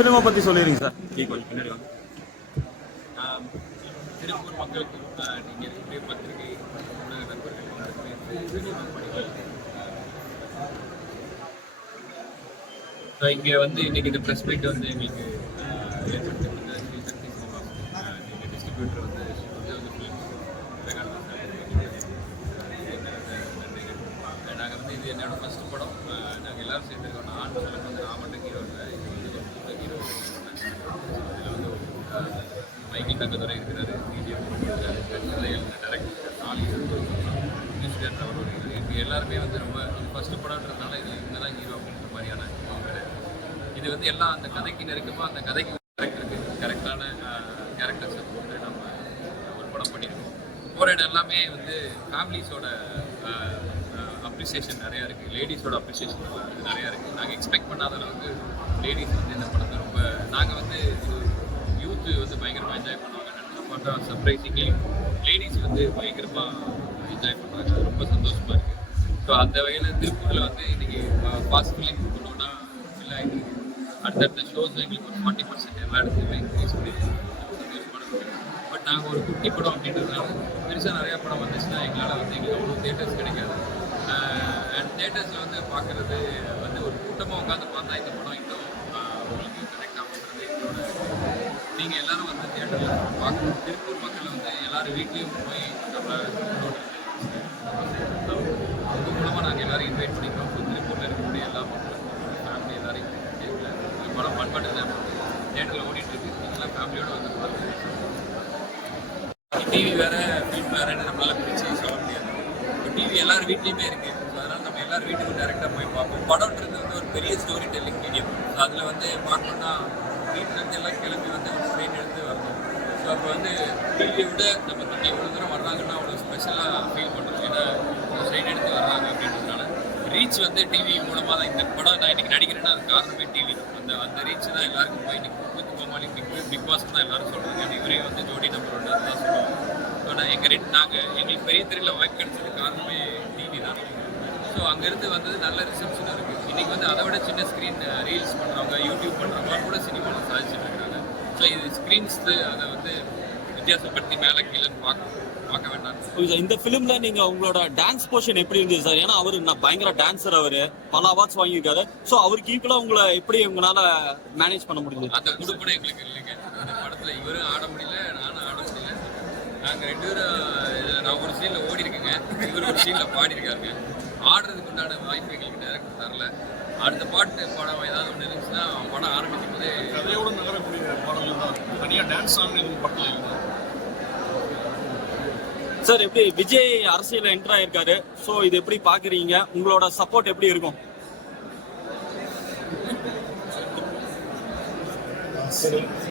திரும்ப பற்றி சொல்லிடுங்க சார். திருப்பூர் மக்களுக்கு ஆ, நீங்க இருக்கக்கூடிய பத்திரிகை ஊடக நண்பர்கள் ஸோ இங்கே வந்து இன்னைக்கு இந்த ப்ரெஸ் மீட் வந்து எங்களுக்கு ஏற்படுத்தி கொடுத்த ஸ்ரீ சக்தி நீங்கள் டிஸ்ட்ரிபியூட்டர் வந்து நாங்கள் வந்து இது என்னோட ஃபர்ஸ்ட் படம். நாங்கள் எல்லாரும் சேர்ந்துருக்கோம் நான் சொல்லுங்க வந்து நான் மட்டும் ஹீரோ இல்லை மைக்கேல் தங்கதுரை இருக்கிறாரு மீடியம் இருக்கிறாரு நாலு மியூசிக் அவர் ஒரு எல்லாருமே வந்து ரொம்ப ஃபஸ்ட்டு படம்ன்றதுனால இது இவங்க தான் ஹீரோ அப்படின்ற மாதிரியான இது இது வந்து எல்லாம் அந்த கதைக்கு நெருக்கமாக அந்த கதைக்கு கேரக்டருக்கு கரெக்டான கேரக்டர்ஸை போட்டு நம்ம ஒரு படம் பண்ணியிருக்கோம் போகிற இடம் எல்லாமே வந்து ஃபேமிலிஸோட அப்ரிசியேஷன் நிறையா இருக்குது லேடிஸோட அப்ரிசியேஷன் நிறையா இருக்குது நாங்கள் எக்ஸ்பெக்ட் பண்ணாத அளவுக்கு லேடிஸ் வந்து இந்த படத்தை ரொம்ப நாங்கள் வந்து யூத்து வந்து பயங்கரமாக என்ஜாய் பண்ணுவாங்க. நினச்சி பார்த்தா சர்ப்ரைசிங்லி லேடிஸ் வந்து பயங்கரமாக என்ஜாய் பண்ணுறாங்க அது ரொம்ப சந்தோஷமாக இருக்குது ஸோ அந்த வகையில் திருப்பூரில் வந்து இன்றைக்கி ஃபாஸ்ட் ஃபில்லிங் பண்ணோன்னா ஃபில் ஆகிட்டு அடுத்தடுத்த ஷோஸ் எங்களுக்கு ஒரு ஃபார்ட்டி பர்சன்ட் எல்லா இடத்துலையுமே இன்க்ரீஸ் பண்ணியிருக்கு பட் நாங்கள் ஒரு குட்டி படம் அப்படின்றதுனால பெருசாக நிறையா படம் வந்துச்சுன்னா எங்களால் வந்து எங்களுக்கு அவ்வளோ தேட்டர்ஸ் கிடைக்காது. தேட்டர்ஸில் வந்து பார்க்குறது வந்து ஒரு கூட்டமாக உட்காந்து பார்த்தா இந்த படம் இன்னும் உங்களுக்கு கனெக்ட் ஆகுன்றது எங்களோட நீங்கள் எல்லாரும் வந்து தேட்டரில் பார்க்கணும். திருப்பூர் மக்கள் வந்து எல்லாரும் வீட்லேயும் போய் நம்ம உங்கள் மூலமாக நாங்கள் எல்லோரும் இன்வைட் பண்ணிக்கிறோம். திருப்பூரில் இருக்கக்கூடிய எல்லா மக்களும் ஃபேமிலி எல்லாரையும் தேட்டரில் படம் பண்பாட்டு தான் தேட்டரில் ஓடிட்டுருக்கு நீங்களாம் ஃபேமிலியோடு வந்து பாருங்க டிவி வேறு ஃபிலிம் வேறு நம்மளால் பிரிச்சு சொல்ல டிவி எல்லார் வீட்லேயுமே இருக்குது ஸோ நம்ம எல்லார் வீட்டுக்கும் டேரெக்டாக போய் பார்ப்போம். படம்ன்றது வந்து ஒரு பெரிய ஸ்டோரி டெல்லிங் மீடியம் ஸோ அதில் வந்து பார்க்கணும்னா வீட்டிலேருந்து எல்லாம் கிளம்பி வந்து ஒரு ட்ரெயின் எடுத்து வரணும். ஸோ அப்போ வந்து டிவியை விட நம்ம இங்கே இவ்வளோ தூரம் வர்றாங்கன்னா அவ்வளோ ஸ்பெஷலாக ஃபீல் பண்ணுறோம் ஏன்னா ட்ரெயின் எடுத்து வர்றாங்க அப்படின்றதுனால ரீச் வந்து டிவி மூலமாக தான். இந்த படம் நான் இன்றைக்கி நடிக்கிறேன்னா அது காரணமே டிவி அந்த அந்த ரீச் தான் எல்லாருக்கும் போய் இன்னைக்கு cook Comali Bigg Bigg Boss தான் எல்லாரும் சொல்கிறாங்க இவரே வந்து ஜோடி நம்பர் ஒன்று ரெண்டு நாங்கள் எங்களுக்கு பெரிய தெரியல வாய்ப்பு கிடைச்சது காரணமே டிவி தான். ஸோ அங்கேருந்து வந்தது நல்ல ரிசப்ஷன் இருக்குது இன்றைக்கி வந்து அதை விட சின்ன ஸ்க்ரீன் ரீல்ஸ் பண்ணுறவங்க யூடியூப் பண்ணுறவங்க கூட சினிமாவில் சாதிச்சுட்டு இருக்காங்க. ஸோ இது ஸ்க்ரீன்ஸ் அதை வந்து வித்தியாசப்படுத்தி மேலே கீழே பார்க்க பார்க்க வேண்டாம். இந்த ஃபிலிம்ல நீங்க உங்களோட டான்ஸ் போர்ஷன் எப்படி இருந்துச்சு சார்? ஏன்னா அவரு நான் பயங்கர டான்சர் அவரு. பல அவார்ட்ஸ் வாங்கியிருக்காரு. ஸோ அவருக்கு ஈக்குவலா உங்களை எப்படி உங்களால மேனேஜ் பண்ண முடிஞ்சது? அந்த குடுப்படம் எங்களுக்கு இல்லைங்க. இந்த படத்தில் இவரும் ஆட முடியல நாங்கள் ரெண்டு பேரும் இதில் நான் ஒரு சீனில் ஓடி இருக்கேங்க இவர் ஒரு சீனில் பாடியிருக்காருங்க. ஆடுறதுக்கு உண்டான வாய்ப்பு எங்களுக்கு டேரக்டர் தரல. அடுத்த பாட்டு படம் ஏதாவது ஒன்று இருந்துச்சுன்னா படம் ஆரம்பிக்கும் போதே கதையோட நகரக்கூடிய பாடல்கள் தான். தனியாக டான்ஸ் சாங் எதுவும் இல்லை சார் எப்படி விஜய் அரசியல் என்டர் ஆயிருக்காரு. ஸோ இது எப்படி பாக்குறீங்க? உங்களோட சப்போர்ட் எப்படி இருக்கும்?